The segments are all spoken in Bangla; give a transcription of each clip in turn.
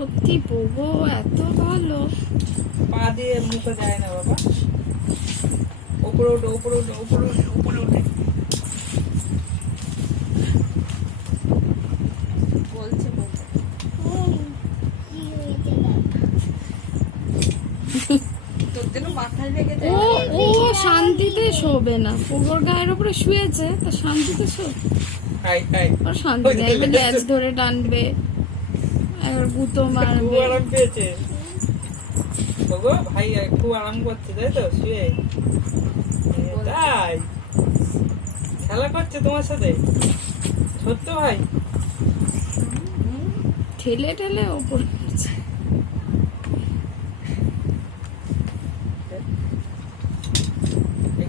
সত্যি পোগো এত ভালো। পা দিয়ে মুখে যায় না বাবা। উপরে ওঠে, উপরে ওঠে, উপরে ওঠে, উপরে ওঠে। বলছে বলছে তোর জন্য মাথায় লেগে যায়। ও ও শান্তিতে শোবে না, পোগোর গায়ের উপরে শুয়েছে তো শান্তিতে শো। High high. আর শান্তি নেই, এবার ল্যাজ ধরে টানবে, আর গুঁতো খুব মারবে। আরাম পেয়েছে ওগো, ভাই খুব আরাম করছে তাই তো শুয়ে? তাই খেলা করছে তোমার সাথে সত্য ভাই? ঠেলে ঠেলে ওপরে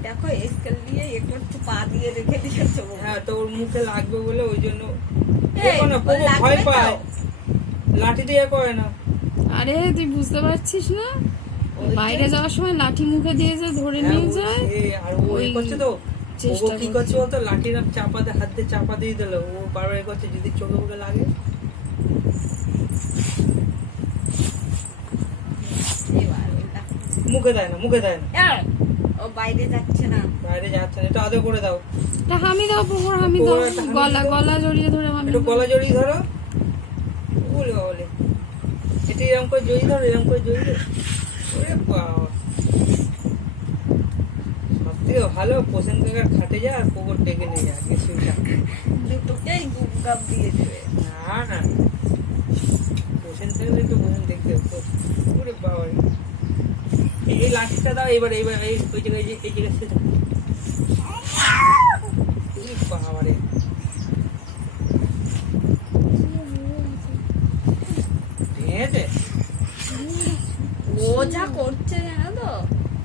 দেখো স্কেল দিয়ে এ করছে, পা দিয়ে রেখে দিয়েছে। হ্যাঁ, তো ওর মুখে লাগবে বলে ওই জন্য। এই, দেখো না, ওর পোগো লাগবে ভয় তো? পায়, লাঠি দিয়ে করে না। আরে তুই বুঝতে পারছিস না, বাইরে যাওয়ার সময় লাঠি মুখে দিয়ে যে ধরে হ্যাঁ, নিয়ে যায়। আর ও ওই এ করছে তো, চেষ্টা ও কি করছে বলতো, লাঠিটা চাপাতে হাত দিয়ে চাপা দিয়ে দিল, ও বারবার এ করছে যদি চোখে মুখে লাগে। এবার ওটা। মুখে দেয় না, মুখে দেয় না, ও বাইরে যাচ্ছে না। বাইরে যাচ্ছে না। একটু আদর করে দাও, তা হামি দাও, পোগোর হামি দাও, পোগোর একটা হামি গলা দাও। গলা জড়িয়ে ধরে হামি একটু দাও। গলা জড়িয়ে ধরো। বলে বলে এটা এরকম করে জড়িয়ে ধরো, এরকম করে জড়িয়ে ধরো। ওরে বাবা, সব থেকে ভালো পোষণ কাকার খাটে যা আর পোগোর ডেকে নিয়ে যা কিছুটা। দুটোকেই গুপ দিয়ে দেবে। না না, পোষণ থাকলে একটু পোষণ দেখতে হবে। ওরে বাবা, এই লাঠিটা দাও, এবার এবার এই ওই জায়গায়, এই জায়গায় সেটা। বাবা রে, ভেঙেছে। ও যা করছে জানো